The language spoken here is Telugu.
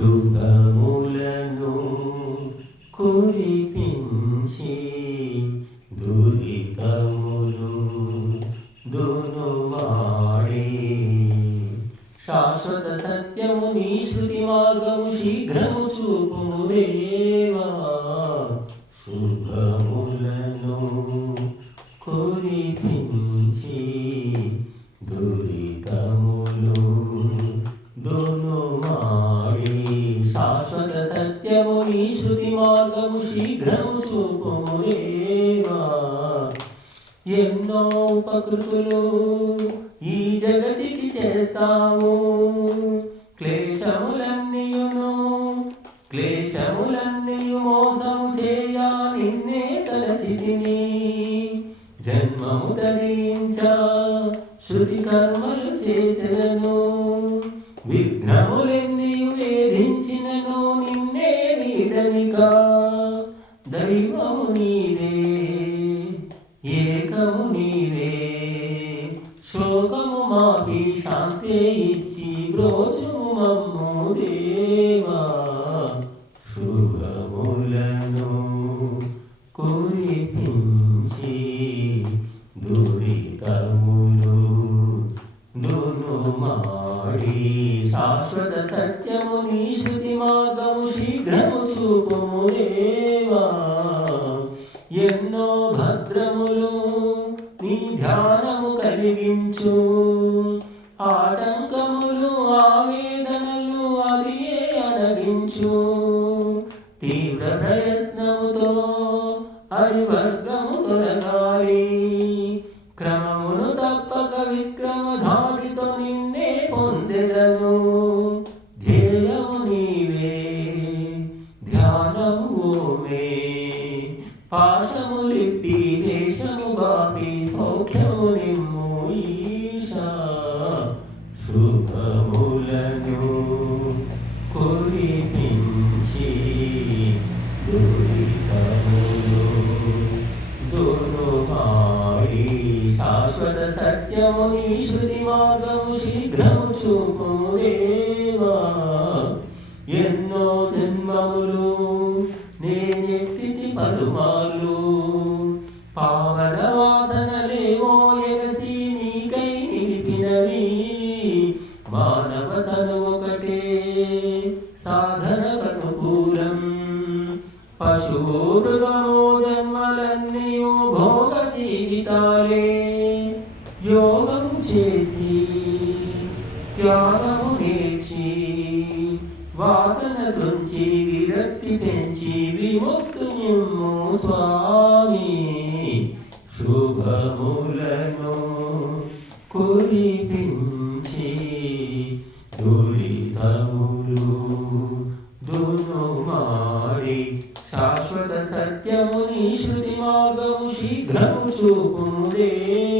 శుభములను కురిపించి దురితములు దునుమాడి శాశ్వత సత్యము నీ శృతి మార్గము శీఘ్రము చూపుము దేవా. శుభములను కురిపించి దురితములు దునుమాడి శాశ్వత సత్యము నీ శృతి మార్గము శీఘ్రము చూపుము దేవా. ఎన్నో ఉపకృతులు ఈ జగతికి చేస్తాము, క్లేశములన్నీయు మోసము చేయా నిన్నే తలచితిని. జన్మము ధరించా శృతి కర్మలు చేసెదను, విఘ్నములెన్నీయు వేధించినను నిన్నే వీడనికా. దైవము నీవే, ఏకము నీవే, శోకము మాపి శాంతి ఇచ్చి బ్రోచుము మమ్ము దేవా. శుభములను కురిపించి దురితములు దునుమాడి శాశ్వత సత్యము నీ శృతి మార్గము శీఘ్రము చూపుము దేవా. ఎన్నో భద్రములు నీ ధ్యానము కలిగించు, ఆటంకములు ఆవేదనలు అదియే అణగించు. తీవ్ర ప్రయత్నముతో హరివర్గము తొలగాలి, క్రమమును తప్పక విక్రమ ధాటితో నిన్నే పొందెదను. ధ్యేయము నీవే, ధ్యానము మే, పాశములిప్పి దేశము బాపి సౌఖ్యము నిమ్ము ఈశా. శుభములను కురిపించి దురితములు దునుమాడి శాశ్వత సత్యము నీ శృతి మార్గము శీఘ్రము చూపుము దేవా. ఎన్నో జన్మములు నేనెత్తితి పలుమార్లు, పావన వాసనలేవో ఎగసి నీకై నిలిపినవి. మానవ తను ఒకటే సాధన కనుకూలం, పశువురుగమో జన్మలన్నీయు భోగ జీవితాలే. యోగము చేసి త్యాగము నేర్చి వాసన తుంచి విరక్తి పెంచి విముక్తునిమ్ము స్వామి. శుభములను కురిపించి దురితములు దునుమాడి శాశ్వత సత్యము నీ శృతి మార్గము శీఘ్రము చూపుము దేవా.